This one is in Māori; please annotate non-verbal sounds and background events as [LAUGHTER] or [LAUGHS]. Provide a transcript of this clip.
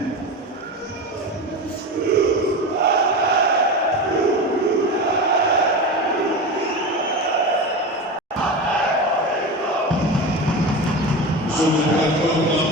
So [LAUGHS] we're